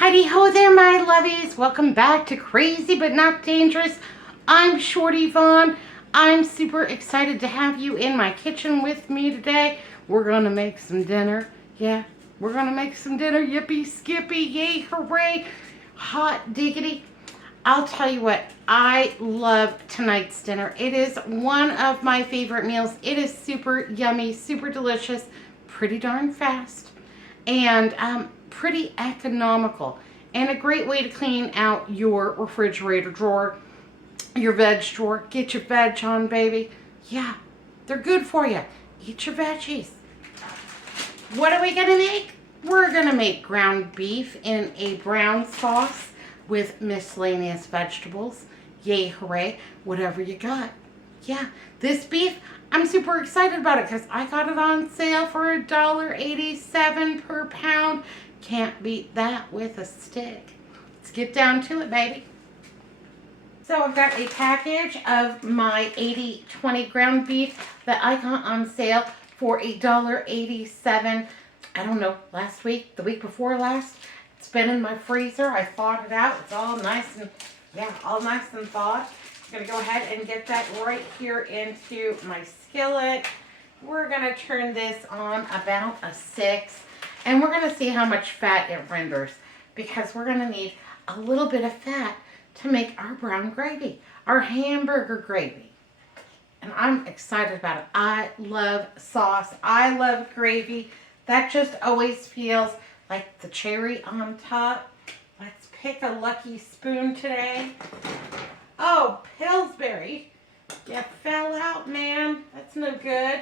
Heidi ho there, my lovies. Welcome back to Crazy But Not Dangerous. I'm Shorty Vaughn. I'm super excited to have you in my kitchen with me today. We're going to make some dinner. Yeah, we're going to make some dinner. Yippee skippy, yay, hooray, hot diggity. I'll tell you what, I love tonight's dinner. It is one of my favorite meals. It is super yummy, super delicious, pretty darn fast, and pretty economical, and a great way to clean out your refrigerator drawer, your veg drawer. Get your veg on, baby. Yeah, they're good for you. Eat your veggies. What are we gonna make? We're gonna make ground beef in a brown sauce with miscellaneous vegetables. Yay, hooray, whatever you got. Yeah, this beef, I'm super excited about it because I got it on sale for $1.87 per pound. Can't beat that with a stick. Let's get down to it, baby. So I've got a package of my 80/20 ground beef that I got on sale for $1.87. I don't know, last week, the week before last. It's been in my freezer. I thawed it out. It's all nice and, yeah, all nice and thawed. I'm going to go ahead and get that right here into my skillet. We're going to turn this on about a 6. And we're going to see how much fat it renders, because we're going to need a little bit of fat to make our brown gravy, our hamburger gravy. And I'm excited about it. I love sauce. I love gravy. That just always feels like the cherry on top. Let's pick a lucky spoon today. Oh, Pillsbury, you fell out, man. That's no good.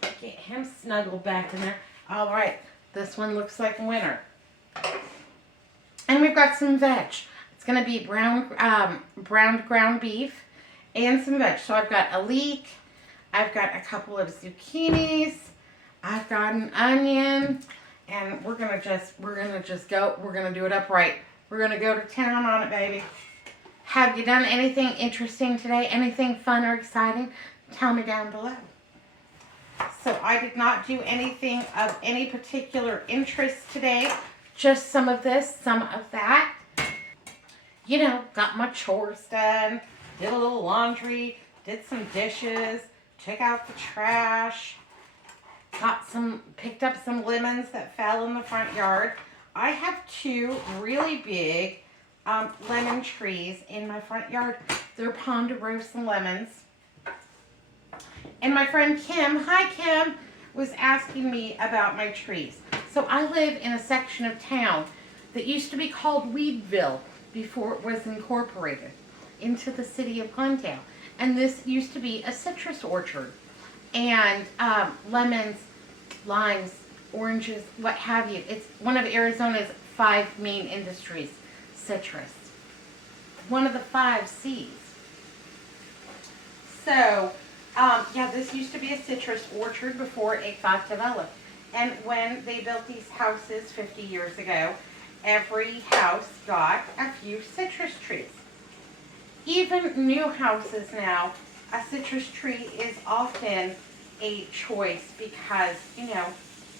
Get him snuggled back in there. All right, this one looks like a winner. And we've got some veg. It's going to be browned ground beef and some veg. So I've got a leek. I've got a couple of zucchinis. I've got an onion. And we're gonna just do it upright. We're gonna go to town on it, baby. Have you done anything interesting today? Anything fun or exciting? Tell me down below. So I did not do anything of any particular interest today. Just some of this, some of that. You know, got my chores done, did a little laundry, did some dishes, took out the trash, picked up some lemons that fell in the front yard. I have 2 really big lemon trees in my front yard. They're Ponderosa lemons. And my friend Kim, hi Kim, was asking me about my trees. So I live in a section of town that used to be called Weedville before it was incorporated into the city of Glendale. And this used to be a citrus orchard. And lemons, limes, oranges, what have you. It's one of Arizona's 5 main industries. Citrus. One of the 5 C's. So, yeah, this used to be a citrus orchard before it got developed. And when they built these houses 50 years ago, every house got a few citrus trees. Even new houses now, a citrus tree is often a choice because, you know,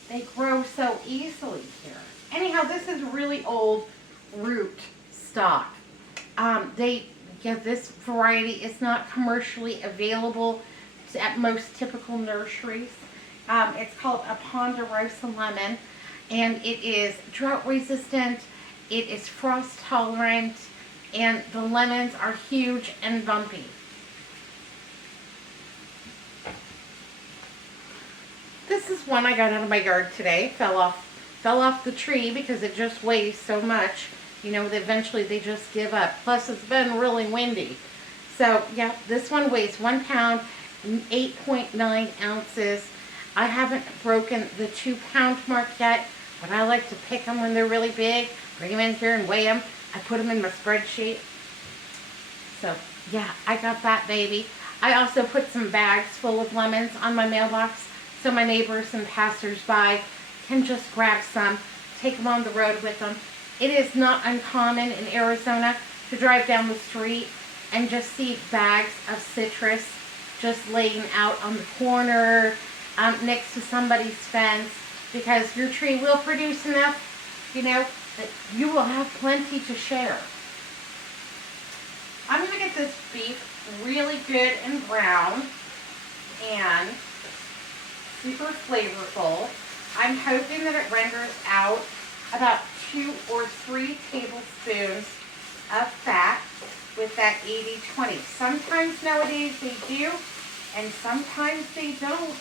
they grow so easily here. Anyhow, this is really old root stock. This variety is not commercially available at most typical nurseries. It's called a Ponderosa lemon, and it is drought resistant, it is frost tolerant, and the lemons are huge and bumpy. This is one I got out of my yard today. Fell off the tree because it just weighs so much. You know, eventually they just give up. Plus, it's been really windy. So, yeah, this one weighs 1 pound, 8.9 ounces. I haven't broken the 2-pound mark yet, but I like to pick them when they're really big, bring them in here and weigh them. I put them in my spreadsheet. So, yeah, I got that baby. I also put some bags full of lemons on my mailbox so my neighbors and passers-by can just grab some, take them on the road with them. It is not uncommon in Arizona to drive down the street and just see bags of citrus just laying out on the corner next to somebody's fence, because your tree will produce enough you know, that you will have plenty to share. I'm going to get this beef really good and brown and super flavorful. I'm hoping that it renders out about 2 or 3 tablespoons of fat with that 80-20. Sometimes nowadays they do, and sometimes they don't.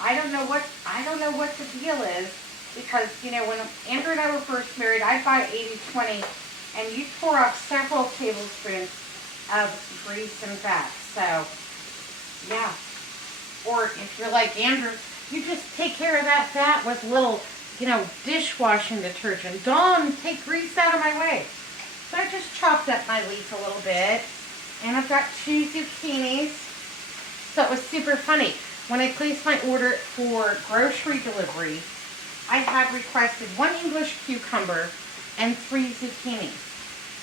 I don't know what the deal is, because you know, when Andrew and I were first married, I'd buy 80-20, and you'd pour off several tablespoons of grease and fat. So yeah. Or if you're like Andrew, you just take care of that fat with a little, you know, dishwashing detergent. Dawn, take grease out of my way. So I just chopped up my leaf a little bit. And I've got 2 zucchinis. So it was super funny. When I placed my order for grocery delivery, I had requested 1 English cucumber and 3 zucchinis.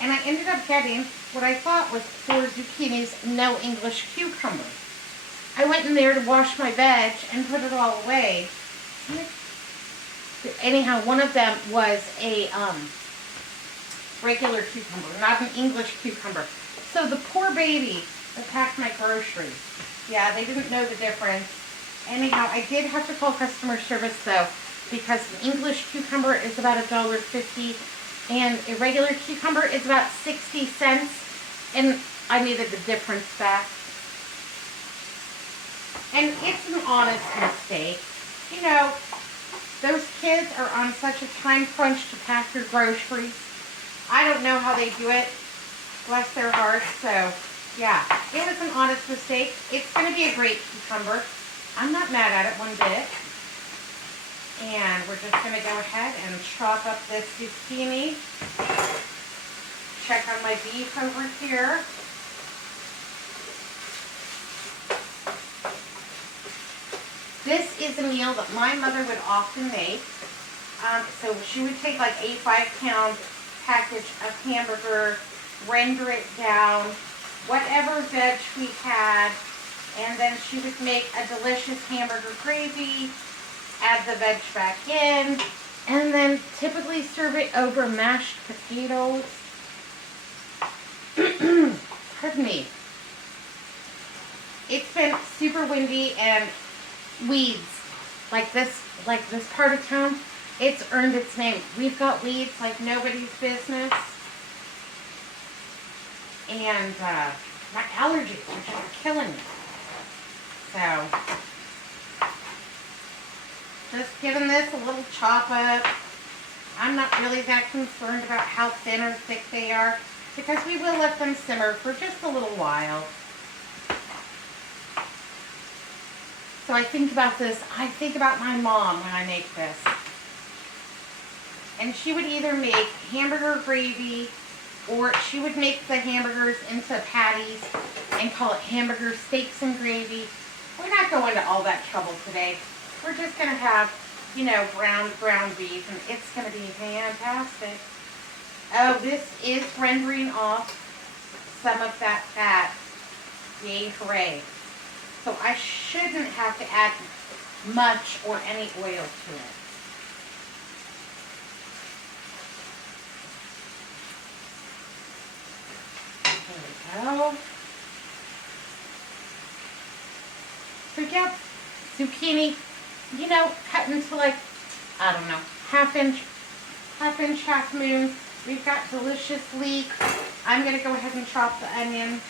And I ended up getting what I thought was 4 zucchinis, no English cucumber. I went in there to wash my veg and put it all away. Anyhow, one of them was a regular cucumber, not an English cucumber. So the poor baby that packed my groceries, yeah, they didn't know the difference. Anyhow, I did have to call customer service though, because an English cucumber is about $1.50 and a regular cucumber is about 60 cents, and I needed the difference back. And it's an honest mistake. You know, those kids are on such a time crunch to pack your groceries. I don't know how they do it. Bless their hearts. So, yeah, it was an honest mistake. It's going to be a great cucumber. I'm not mad at it one bit. And we're just going to go ahead and chop up this zucchini. Check on my beef over here. This is a meal that my mother would often make. So she would take like a 5-pound package of hamburger, render it down, whatever veg we had, and then she would make a delicious hamburger gravy, add the veg back in, and then typically serve it over mashed potatoes. Pardon me. It's been super windy and weeds like this part of town, it's earned its name. We've got weeds like nobody's business, and my allergies are just killing me. So just giving this a little chop up. I'm not really that concerned about how thin or thick they are, because we will let them simmer for just a little while. So I think about this, I think about my mom when I make this. And she would either make hamburger gravy, or she would make the hamburgers into patties and call it hamburger steaks and gravy. We're not going to all that trouble today. We're just going to have, you know, ground beef, and it's going to be fantastic. Oh, this is rendering off some of that fat. Yay, hooray. So I shouldn't have to add much or any oil to it. There we go. So yeah, zucchini, you know, cut into like, I don't know, half inch, half moon. We've got delicious leeks. I'm going to go ahead and chop the onion.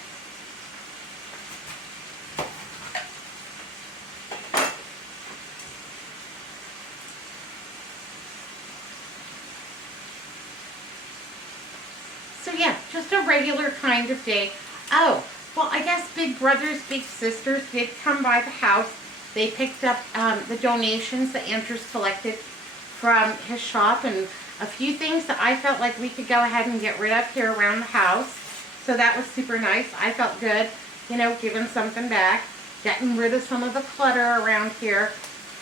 So yeah, just a regular kind of day. Oh, well, I guess big brothers, big sisters did come by the house. They picked up the donations that Andrew's collected from his shop, and a few things that I felt like we could go ahead and get rid of here around the house. So that was super nice. I felt good, you know, giving something back, getting rid of some of the clutter around here,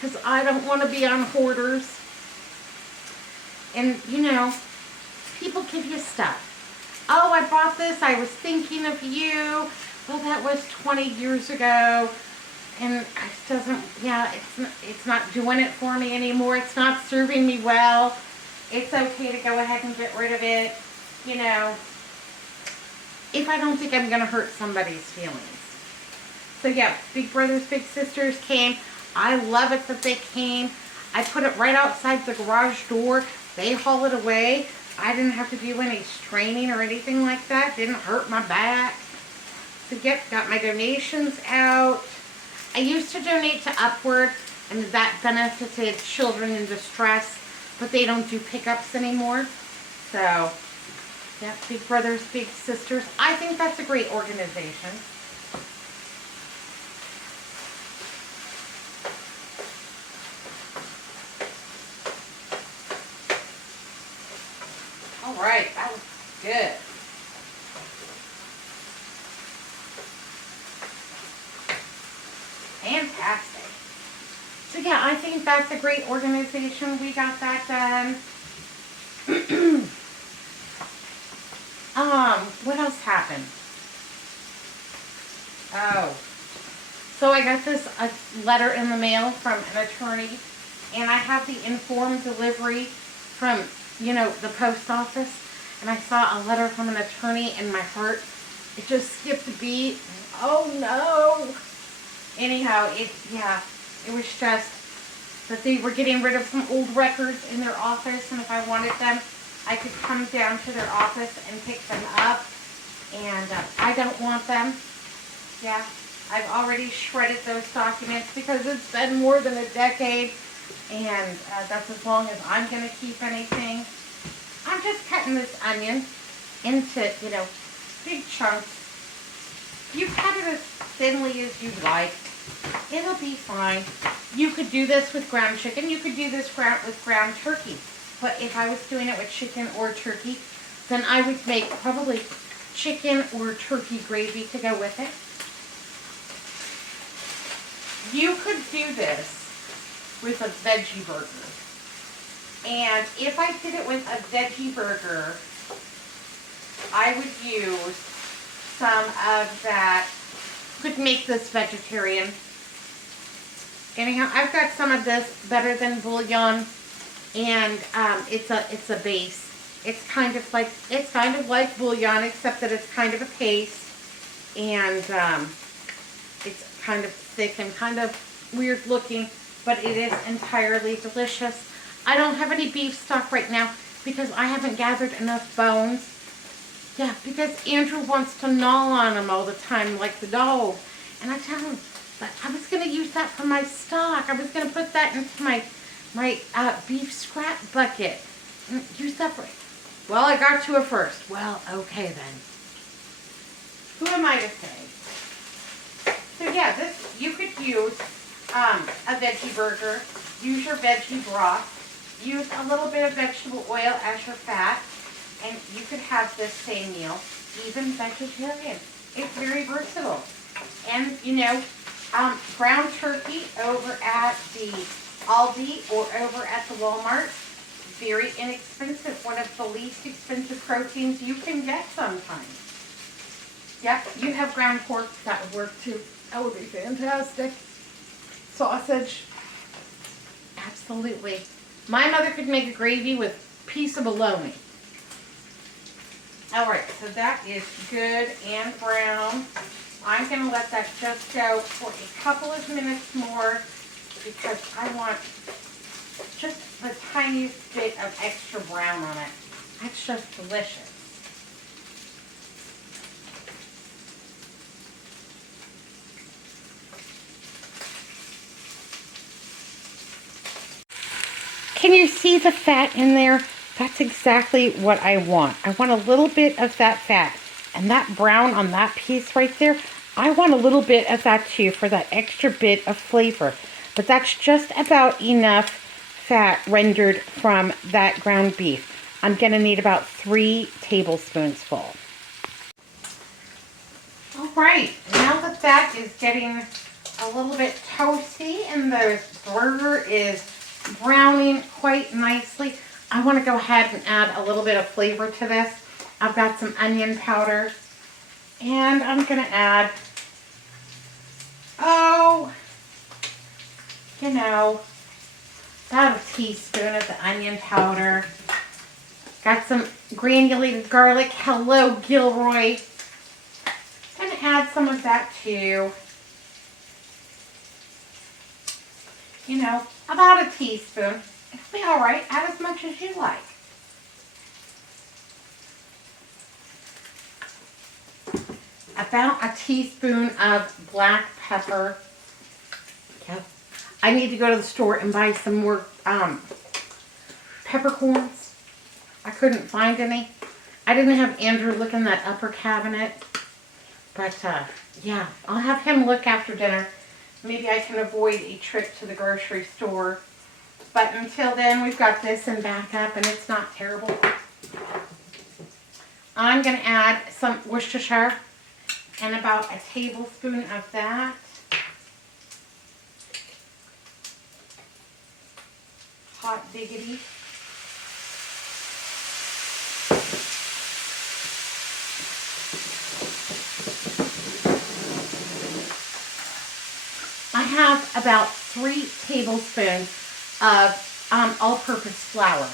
because I don't want to be on hoarders. And, you know, people give you stuff. Oh, I bought this. I was thinking of you. Well, that was 20 years ago. And it doesn't, yeah, it's not doing it for me anymore. It's not serving me well. it's okay to go ahead and get rid of it, you know, if I don't think I'm going to hurt somebody's feelings. So yeah, Big Brothers Big Sisters came. I love it that they came. I put it right outside the garage door. They haul it away. I didn't have to do any straining or anything like that. Didn't hurt my back. So yep, got my donations out. I used to donate to Upward, and that benefited children in distress, but they don't do pickups anymore. So, yeah, Big Brothers, Big Sisters. I think that's a great organization. All right, that was good. Fantastic. So yeah, I think that's a great organization. We got that done. What else happened? Oh, so I got this letter in the mail from an attorney, and I have the informed delivery from, you know, the post office, and I saw a letter from an attorney, and my heart, it just skipped a beat. Oh no. Anyhow, it was just that they were getting rid of some old records in their office, and if I wanted them, I could come down to their office and pick them up, and I don't want them. Yeah, I've already shredded those documents because it's been more than a decade, and that's as long as I'm going to keep anything. I'm just cutting this onion into, you know, big chunks. You cut it as thinly as you like. It'll be fine. You could do this with ground chicken. You could do this with ground turkey. But if I was doing it with chicken or turkey, then I would make probably chicken or turkey gravy to go with it. You could do this with a veggie burger. And if I did it with a veggie burger, I would use some of that. Could make this vegetarian. Anyhow, I've got some of this Better Than Bouillon, and it's a base. It's kind of like bouillon, except that it's kind of a paste, and it's kind of thick and kind of weird looking, but it is entirely delicious. I don't have any beef stock right now because I haven't gathered enough bones. Yeah, because Andrew wants to gnaw on them all the time like the dog. And I tell him, but I was going to use that for my stock. I was going to put that into my beef scrap bucket. Use that for... Well, I got to it first. Well, okay then. Who am I to say? So yeah, this, you could use a veggie burger. Use your veggie broth. Use a little bit of vegetable oil as your fat. And you could have this same meal, even vegetarian. It's very versatile. And, you know, ground turkey over at the Aldi or over at the Walmart, very inexpensive. One of the least expensive proteins you can get sometimes. Yep, you have ground pork. That would work too. That would be fantastic. Sausage. Absolutely. My mother could make a gravy with a piece of bologna. All right, so that is good and brown. I'm going to let that just go for a couple of minutes more because I want just the tiniest bit of extra brown on it. That's just delicious. Can you see the fat in there? That's exactly what I want. I want a little bit of that fat. And that brown on that piece right there, I want a little bit of that too for that extra bit of flavor. But that's just about enough fat rendered from that ground beef. I'm going to need about 3 tablespoons full. All right, now that that is getting a little bit toasty and the burger is browning quite nicely, I want to go ahead and add a little bit of flavor to this. I've got some onion powder, and I'm going to add, you know, about a teaspoon of the onion powder. Got some granulated garlic. Hello, Gilroy. Gonna add some of that too. You know, about a teaspoon. It'll be all right. Add as much as you like. About a teaspoon of black pepper. Yep. I need to go to the store and buy some more peppercorns. I couldn't find any. I didn't have Andrew look in that upper cabinet. But, yeah, I'll have him look after dinner. Maybe I can avoid a trip to the grocery store. But until then, we've got this in backup, and it's not terrible. I'm going to add some Worcestershire and about a tablespoon of that. Hot diggity. I have about 3 tablespoons of all-purpose flour,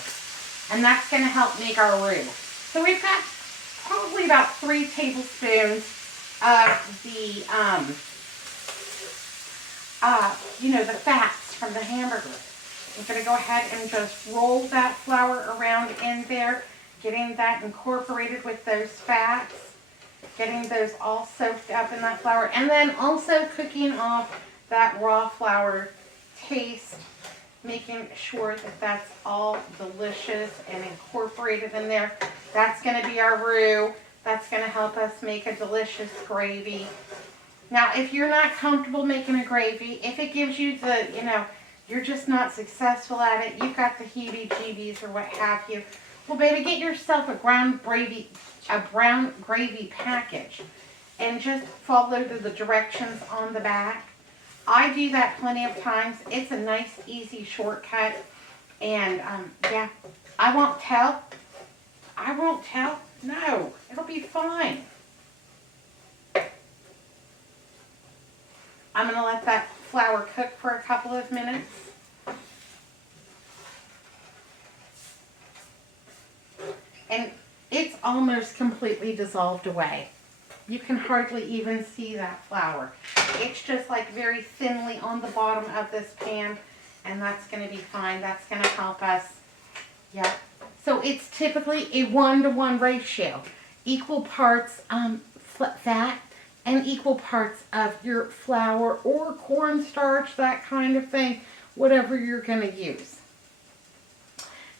and that's going to help make our roux. So we've got probably about 3 tablespoons of the, the fats from the hamburger. I'm going to go ahead and just roll that flour around in there, getting that incorporated with those fats, getting those all soaked up in that flour, and then also cooking off that raw flour taste, making sure that that's all delicious and incorporated in there. That's going to be our roux. That's going to help us make a delicious gravy. Now, if you're not comfortable making a gravy, if it gives you the, you're just not successful at it, you've got the heebie-jeebies or what have you, well, baby, get yourself a brown gravy package and just follow the directions on the back. I do that plenty of times. It's a nice, easy shortcut. And, yeah, I won't tell. I won't tell. No, it'll be fine. I'm going to let that flour cook for a couple of minutes. And it's almost completely dissolved away. You can hardly even see that flour. It's just like very thinly on the bottom of this pan, and that's going to be fine. That's going to help us. Yep. So it's typically a 1-to-1 ratio. Equal parts fat and equal parts of your flour or cornstarch, that kind of thing, whatever you're going to use.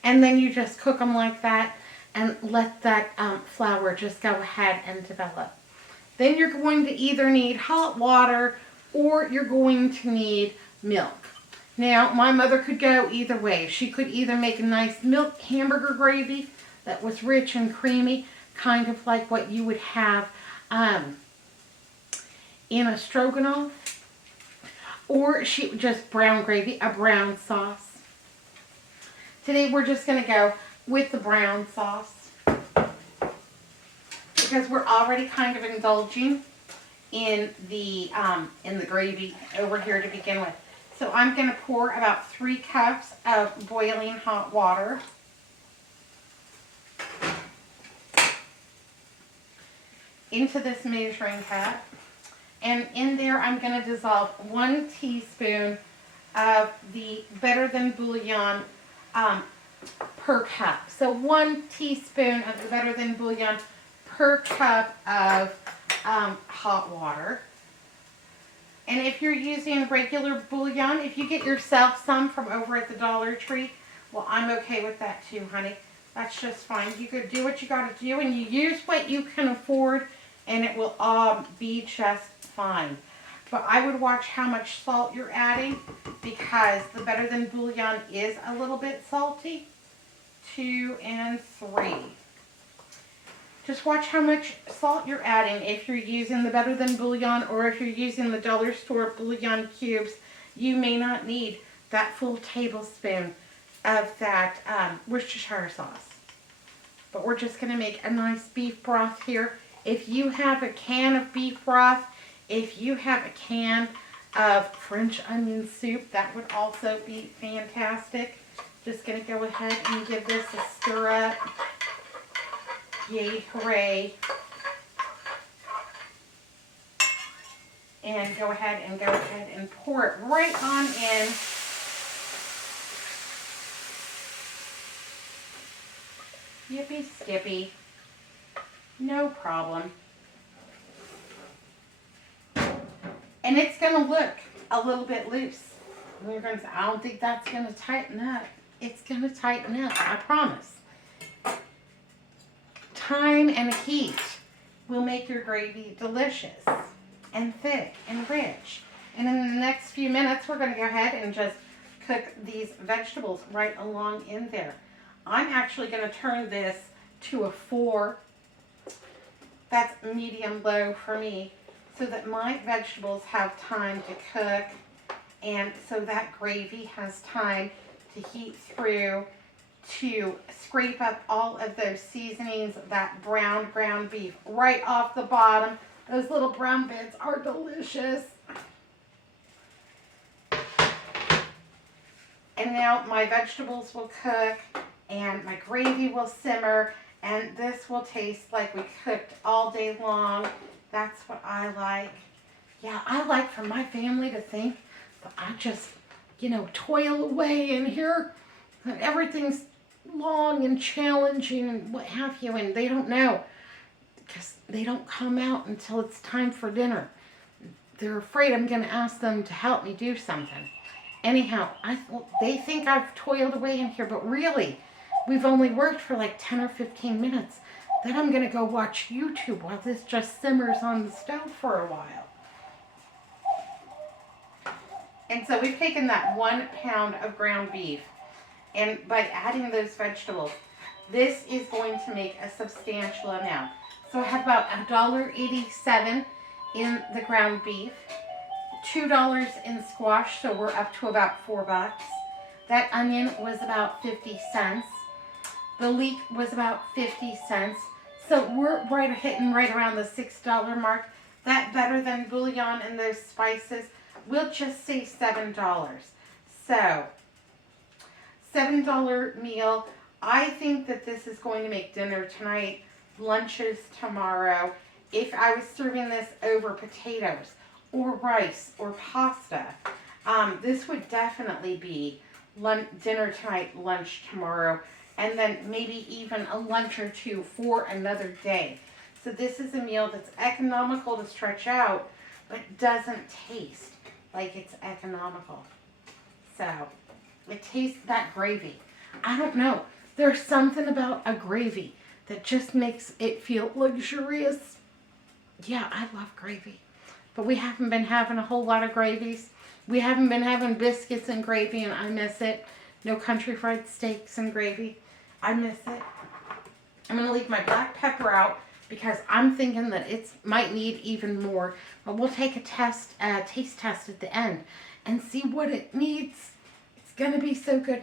And then you just cook them like that and let that flour just go ahead and develop. Then you're going to either need hot water or you're going to need milk. Now, my mother could go either way. She could either make a nice milk hamburger gravy that was rich and creamy, kind of like what you would have in a stroganoff, or she just brown gravy, a brown sauce. Today we're just going to go with the brown sauce, because we're already kind of indulging in the gravy over here to begin with. So I'm going to pour about 3 cups of boiling hot water. Into this measuring cup. And in there I'm going to dissolve 1 teaspoon of the Better Than Bouillon per cup. So 1 teaspoon of the Better Than Bouillon per cup of hot water. And if you're using regular bouillon, if you get yourself some from over at the Dollar Tree, well, I'm okay with that too, honey. That's just fine. You could do what you got to do, and you use what you can afford, and it will be just fine. But I would watch how much salt you're adding, because the Better Than Bouillon is a little bit salty. 2 and 3. Just watch how much salt you're adding. If you're using the Better Than Bouillon, or if you're using the dollar store bouillon cubes, you may not need that full tablespoon of that Worcestershire sauce. But we're just going to make a nice beef broth here. If you have a can of beef broth, if you have a can of French onion soup, that would also be fantastic. Just going to go ahead and give this a stir up. Yay, hooray. And go ahead and pour it right on in. Yippee skippy. No problem. And it's going to look a little bit loose. And you're going to say, I don't think that's going to tighten up. It's going to tighten up, I promise. Time and heat will make your gravy delicious and thick and rich. And in the next few minutes, we're going to go ahead and just cook these vegetables right along in there. I'm actually going to turn this to a 4. That's medium low for me, so that my vegetables have time to cook and so that gravy has time to heat through, to scrape up all of those seasonings, that brown ground beef right off the bottom. Those little brown bits are delicious. And now my vegetables will cook and my gravy will simmer, and this will taste like we cooked all day long. That's what I like. Yeah, I like for my family to think that I just, toil away in here. And everything's long and challenging and what have you, and they don't know because they don't come out until it's time for dinner. They're afraid I'm going to ask them to help me do something. Anyhow, they think I've toiled away in here, but really, we've only worked for like 10 or 15 minutes. Then I'm going to go watch YouTube while this just simmers on the stove for a while. And so we've taken that 1 pound of ground beef, and by adding those vegetables, this is going to make a substantial amount. So I have about $1.87 in the ground beef, $2 in squash, so we're up to about $4. That onion was about 50 cents. The leek was about 50 cents. So we're hitting right around the $6 mark. That better than bouillon and those spices. We'll just say $7. So, $7 meal. I think that this is going to make dinner tonight, lunches tomorrow. If I was serving this over potatoes or rice or pasta, this would definitely be dinner tonight, lunch tomorrow, and then maybe even a lunch or two for another day. So this is a meal that's economical to stretch out, but doesn't taste like it's economical. So it tastes that gravy. I don't know. There's something about a gravy that just makes it feel luxurious. Yeah, I love gravy. But we haven't been having a whole lot of gravies. We haven't been having biscuits and gravy, and I miss it. No country fried steaks and gravy. I miss it. I'm going to leave my black pepper out because I'm thinking that it might need even more. But we'll take a taste test at the end and see what it needs. It's going to be so good.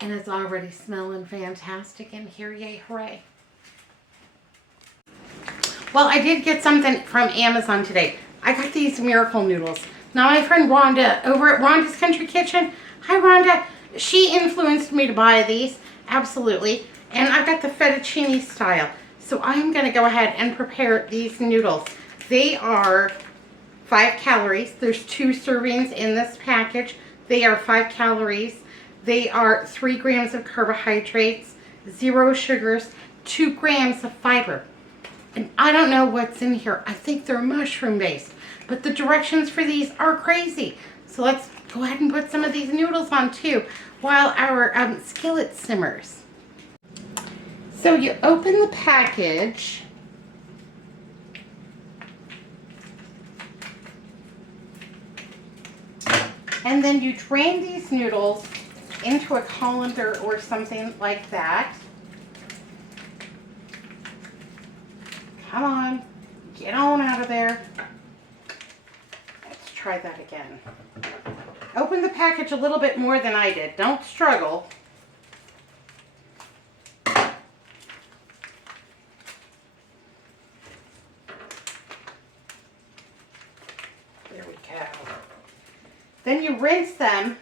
And it's already smelling fantastic in here. Yay, hooray. Well, I did get something from Amazon today. I got these miracle noodles. Now, my friend Rhonda over at Rhonda's Country Kitchen. Hi, Rhonda. She influenced me to buy these. Absolutely. And I got the fettuccine style. So I'm going to go ahead and prepare these noodles. They are 5 calories. There's 2 servings in this package. They are 5 calories. They are 3 grams of carbohydrates, 0 sugars, 2 grams of fiber. And I don't know what's in here. I think they're mushroom based. But the directions for these are crazy. So let's go ahead and put some of these noodles on too while our skillet simmers. So you open the package. And then you drain these noodles into a colander or something like that. Come on, get on out of there. Let's try that again. Open the package a little bit more than I did. Don't struggle. There we go. Then you rinse them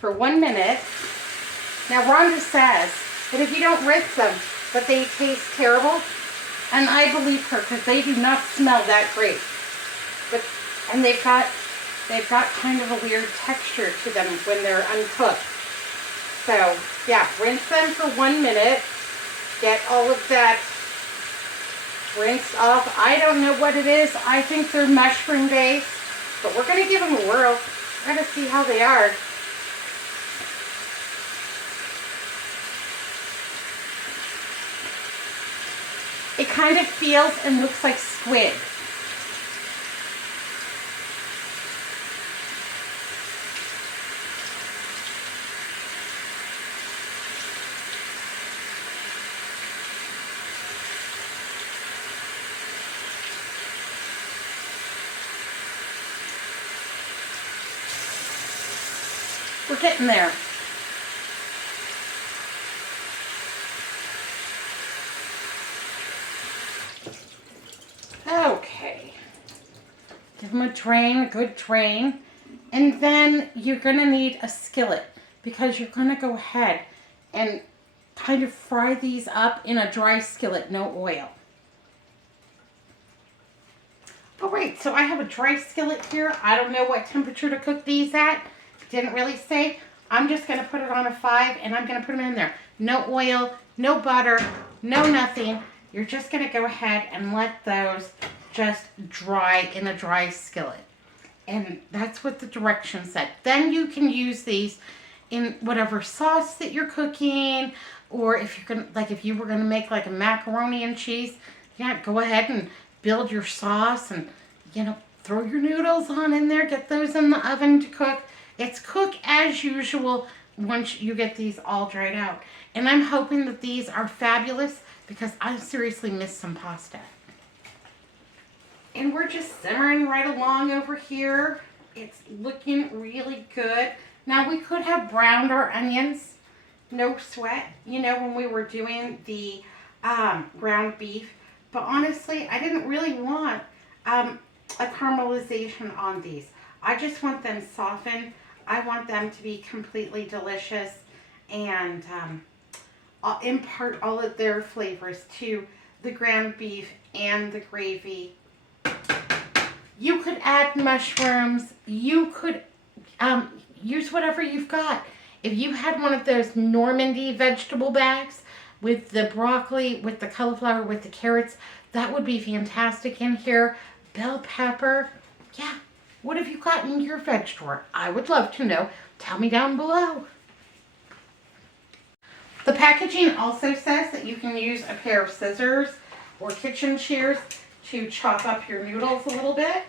for 1 minute. Now Rhonda says that if you don't rinse them, but they taste terrible. And I believe her because they do not smell that great. And they've got kind of a weird texture to them when they're uncooked. So yeah, rinse them for 1 minute. Get all of that rinsed off. I don't know what it is. I think they're mushroom based, but we're gonna give them a whirl. We're gonna see how they are. It kind of feels and looks like squid. We're getting there. Okay. Give them a drain, a good drain. And then you're going to need a skillet because you're going to go ahead and kind of fry these up in a dry skillet, no oil. All right, so I have a dry skillet here. I don't know what temperature to cook these at. Didn't really say. I'm just going to put it on a 5 and I'm going to put them in there. No oil, no butter, no nothing. You're just going to go ahead and let those just dry in a dry skillet. And that's what the directions said. Then you can use these in whatever sauce that you're cooking, or if you're going to, like if you were going to make like a macaroni and cheese, yeah, go ahead and build your sauce and, you know, throw your noodles on in there, get those in the oven to cook. It's cook as usual once you get these all dried out. And I'm hoping that these are fabulous because I seriously miss some pasta. And we're just simmering right along over here. It's looking really good. Now we could have browned our onions, no sweat, you know, when we were doing the ground beef. But honestly, I didn't really want a caramelization on these. I just want them softened. I want them to be completely delicious and impart all of their flavors to the ground beef and the gravy. You could add mushrooms. You could use whatever you've got. If you had one of those Normandy vegetable bags with the broccoli, with the cauliflower, with the carrots, that would be fantastic in here. Bell pepper. Yeah. What have you got in your veg drawer? I would love to know. Tell me down below. The packaging also says that you can use a pair of scissors or kitchen shears to chop up your noodles a little bit.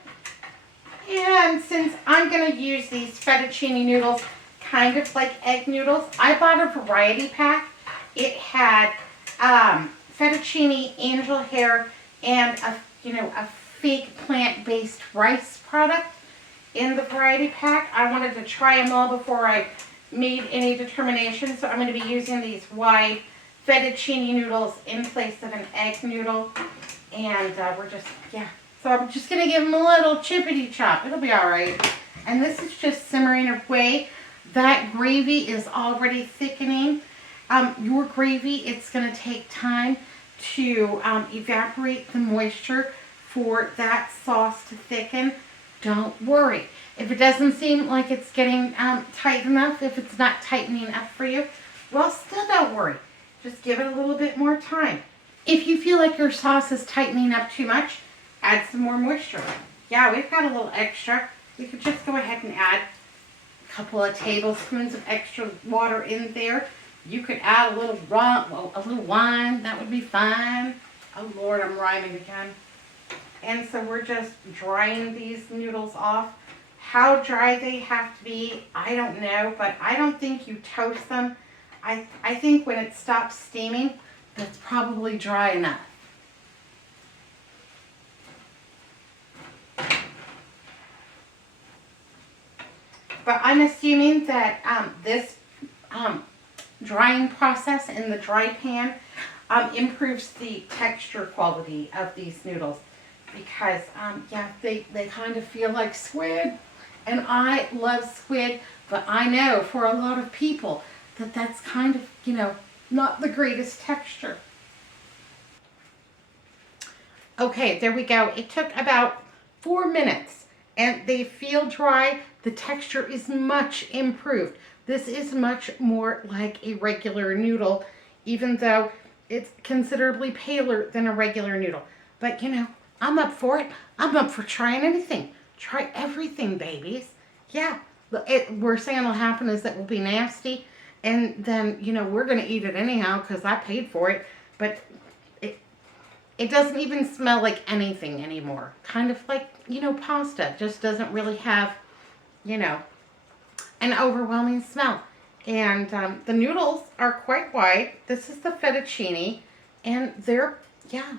And since I'm going to use these fettuccine noodles kind of like egg noodles, I bought a variety pack. It had fettuccine, angel hair, and a fake plant-based rice product in the variety pack. I wanted to try them all before I made any determination, so I'm going to be using these wide fettuccine noodles in place of an egg noodle. And so I'm just going to give them a little chippity chop. It'll be all right. And this is just simmering away. That gravy is already thickening. Your gravy, it's going to take time to evaporate the moisture for that sauce to thicken. Don't worry. If it doesn't seem like it's getting tight enough, if it's not tightening up for you, well, still don't worry. Just give it a little bit more time. If you feel like your sauce is tightening up too much, add some more moisture. Yeah, we've got a little extra. We could just go ahead and add a couple of tablespoons of extra water in there. You could add a little wine. That would be fine. Oh, Lord, I'm rhyming again. And so we're just drying these noodles off. How dry they have to be, I don't know, but I don't think you toast them. I think when it stops steaming, that's probably dry enough. But I'm assuming that this drying process in the dry pan improves the texture quality of these noodles. Because, they kind of feel like squid. And I love squid, but I know for a lot of people that that's kind of, not the greatest texture. Okay, there we go. It took about 4 minutes and they feel dry. The texture is much improved. This is much more like a regular noodle, even though it's considerably paler than a regular noodle. But you know, I'm up for it. I'm up for trying anything. Try everything, babies. Yeah, worst thing that'll happen is that we'll be nasty, and then, you know, we're going to eat it anyhow because I paid for it. But it doesn't even smell like anything anymore. Kind of like, you know, pasta. Just doesn't really have, you know, an overwhelming smell. And the noodles are quite white. This is the fettuccine. And they're, yeah,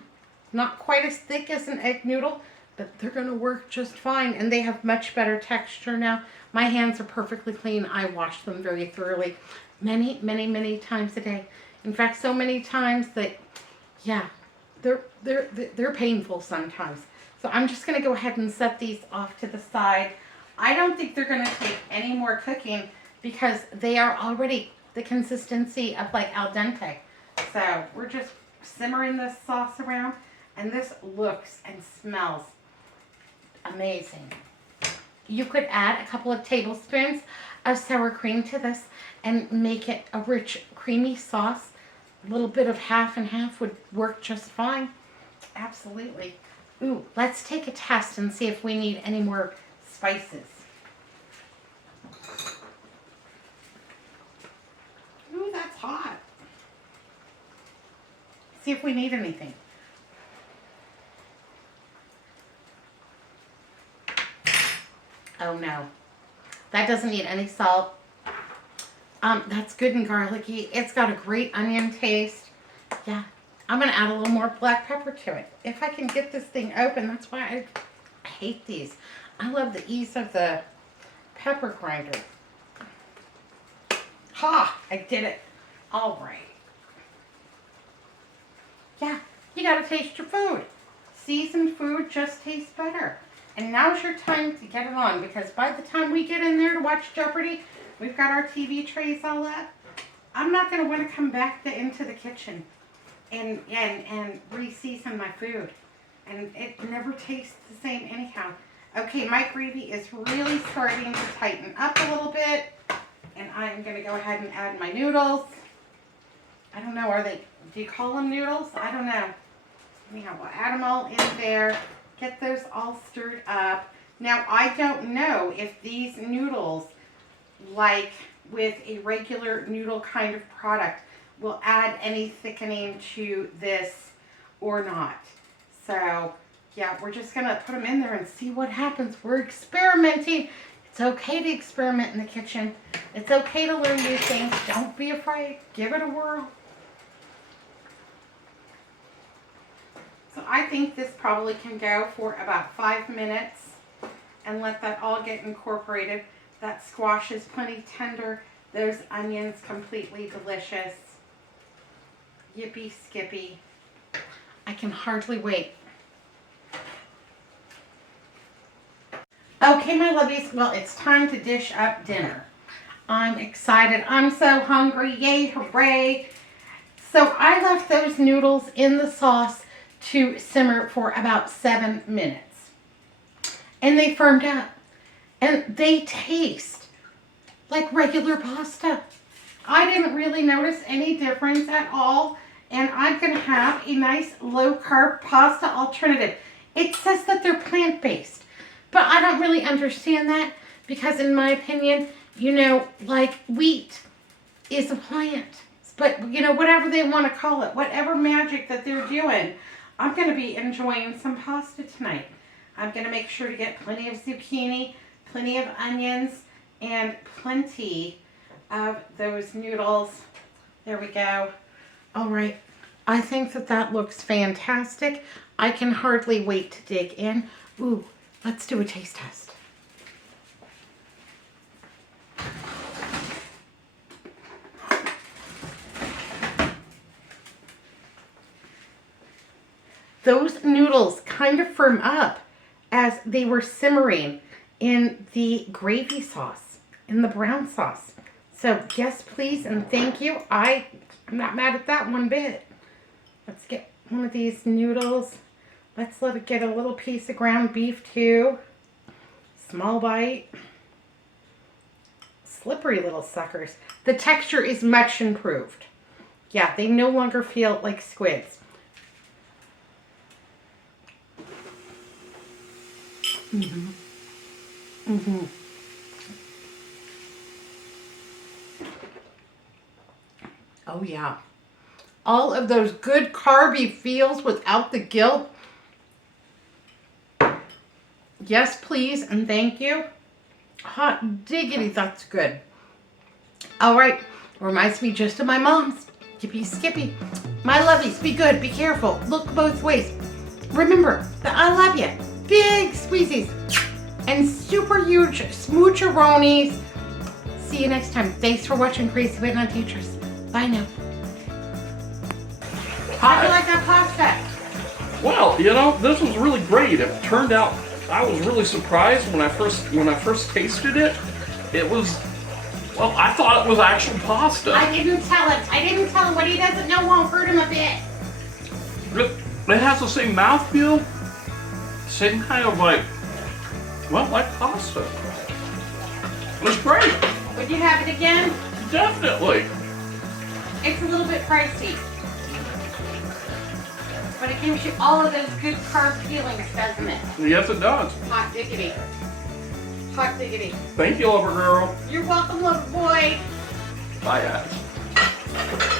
not quite as thick as an egg noodle, but they're going to work just fine. And they have much better texture now. My hands are perfectly clean. I wash them very thoroughly many, many, many times a day. In fact, so many times that, yeah, they're painful sometimes. So I'm just going to go ahead and set these off to the side. I don't think they're going to take any more cooking because they are already the consistency of like al dente. So we're just simmering this sauce around, and this looks and smells amazing. You could add a couple of tablespoons of sour cream to this and make it a rich, creamy sauce. A little bit of half and half would work just fine. Absolutely. Ooh, let's take a test and see if we need any more spices. Ooh, that's hot. See if we need anything. Oh no, that doesn't need any salt. That's good and garlicky. It's got a great onion taste. Yeah, I'm going to add a little more black pepper to it. If I can get this thing open, that's why I hate these. I love the ease of the pepper grinder. Ha! I did it. All right. Yeah, you got to taste your food. Seasoned food just tastes better. And now's your time to get it on, because by the time we get in there to watch Jeopardy, we've got our TV trays all up. I'm not going to want to come back into the kitchen and re-season my food. And it never tastes the same anyhow. Okay, my gravy is really starting to tighten up a little bit. And I'm going to go ahead and add my noodles. I don't know, do you call them noodles? I don't know. Anyhow, we'll add them all in there. Get those all stirred up. Now, I don't know if these noodles, like with a regular noodle kind of product, will add any thickening to this or not. So, yeah, we're just going to put them in there and see what happens. We're experimenting. It's okay to experiment in the kitchen. It's okay to learn new things. Don't be afraid. Give it a whirl. So I think this probably can go for about 5 minutes and let that all get incorporated. That squash is plenty tender. Those onions completely delicious. Yippee skippy. I can hardly wait. Okay, my lovies, well, it's time to dish up dinner. I'm excited. I'm so hungry. Yay, hooray. So I left those noodles in the sauce to simmer for about 7 minutes. And they firmed up. And they taste like regular pasta. I didn't really notice any difference at all. And I'm going to have a nice low-carb pasta alternative. It says that they're plant-based. But I don't really understand that because, in my opinion, you know, like wheat is a plant. But, you know, whatever they want to call it, whatever magic that they're doing, I'm going to be enjoying some pasta tonight. I'm going to make sure to get plenty of zucchini, plenty of onions, and plenty of those noodles. There we go. All right. I think that that looks fantastic. I can hardly wait to dig in. Ooh, let's do a taste test. Those noodles kind of firm up as they were simmering in the gravy sauce, in the brown sauce. So yes, please, and thank you. I'm not mad at that one bit. Let's get one of these noodles. Let's let it get a little piece of ground beef too. Small bite. Slippery little suckers. The texture is much improved. Yeah, they no longer feel like squids. Mm-hmm. Mm-hmm. Oh yeah. All of those good carby feels without the guilt. Yes, please, and thank you. Hot diggity, that's good. All right, reminds me just of my mom's. Skippy, skippy. My lovies, be good, be careful. Look both ways. Remember that I love you. Big squeezies and super huge smoocheroonies. See you next time. Thanks for watching Crazy But Not Dangerous. Bye now. How do you like that pasta? Well, you know, this was really great. It turned out, I was really surprised when I first tasted it. It was, well, I thought it was actual pasta. I didn't tell him. What he doesn't know won't hurt him a bit. It has the same mouthfeel, same kind of like pasta. It's great. Would you have it again? Definitely. It's a little bit pricey. But it gives you all of those good carb feelings, doesn't it? Yes, it does. Hot diggity. Hot diggity. Thank you, lover girl. You're welcome, little boy. Bye, guys.